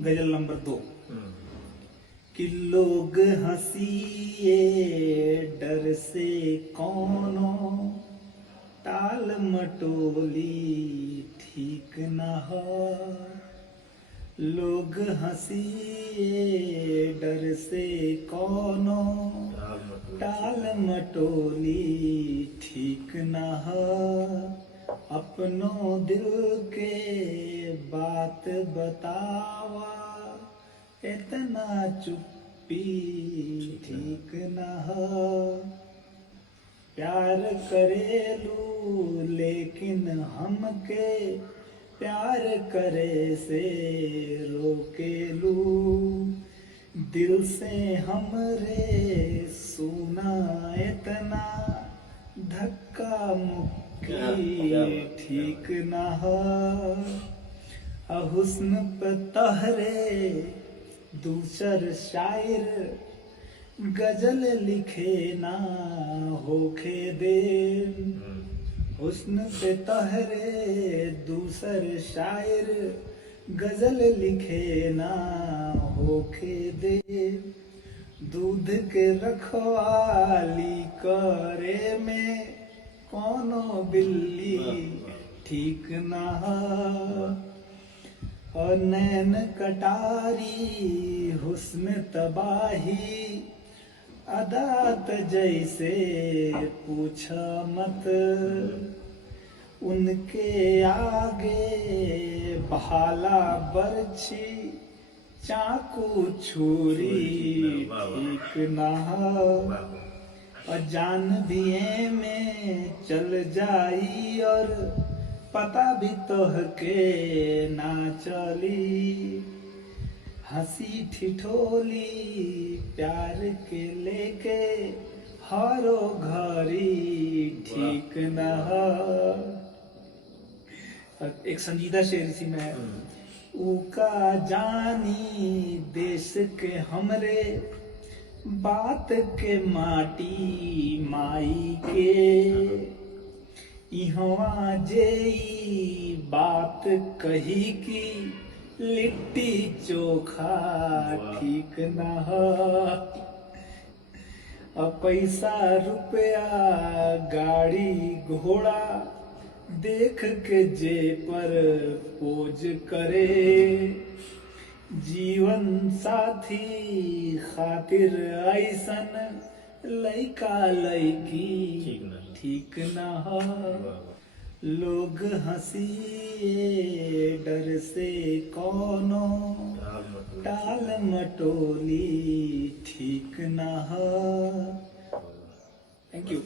Ghazal number 2। कि लोग हंसिए डर से कौनो टाल मटोली ठीक न हो। लोग हंसिए डर से कौनो टाल मटोली ठीक न हो। अपनों दिल के बात बतावा इतना चुप्पी ठीक न हो। प्यार करेलू लेकिन हमके प्यार करे से रोकेलू। दिल से हमरे सुना इतना धक्का मुक्की ठीक न हो। हुस्न पे तहरे दूसर शायर गजल लिखे ना होखे दे। हुस्न पे तहरे दूसर शायर गजल लिखे ना होखे दे। दूध के रखवाली करे में कोनो बिल्ली ठीक ना हो। और नैन कटारी हुस्न तबाही अदात जैसे पूछा मत। उनके आगे भाला बरछी चाकू छुरी ठीक ना हो। और जान दिए में चल जाई और पता भी तोहके ना चली। हंसी ठिठोली प्यार के लेके हरो घड़ी ठीक न हो। एक संजीदा शेर इसी में है। उका जानी देश के हमरे बात के माटी माई के। इहवा जेई बात कही की लिट्टी चोखा ठीक न हो। पैसा रुपया गाड़ी घोड़ा देख के जे पर पोज करे। जीवन साथी खातिर ऐसन लइका लइकी ठीक न हो। लोग हंसिए डर से कौनो टाल मटोली ठीक न हो। Thank you.